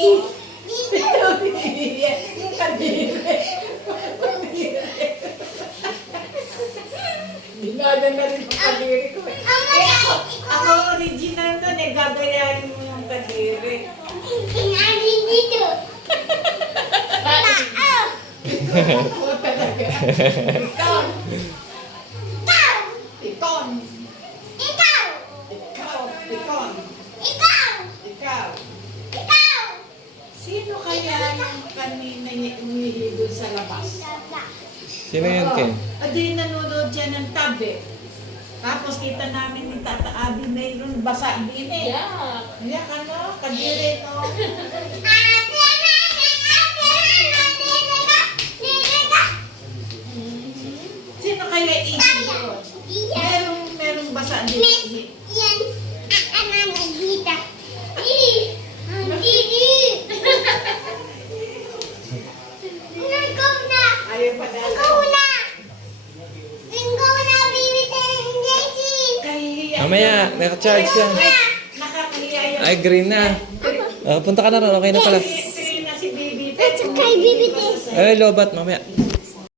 Dito. Yung kadiri. Dinada na rin ang kadiri ko. Ako original nun eh. Gagayahin mo yung kadiri. Dito. Oo talaga. Ikaw. Ikon. Ikaw. Ikaw. Ikon. Ikaw. Ikaw. Ikaw. Sino kaya yung kanina umihigo sa labas? Sino yun, Ken? Adi nanonood siya ng tabi. Tapos kita namin yung Tata Abi mayroon basa din eh. Iyak ano, kadiri no. Sino kaya iiyak doon? Merong basa din. Yan. Dito. Didi. Ikaw na. Ayaw pa dahil. Ikaw na. Ikaw na, baby. Daisy. Kahihiya. Mamaya, naka-charge siya. Nakakahiya yung... Ay, green na. Punta ka na ron. Okay na pala. Sino na si Baby? Let's kay baby Daisy. Ay, lobat. Mamaya.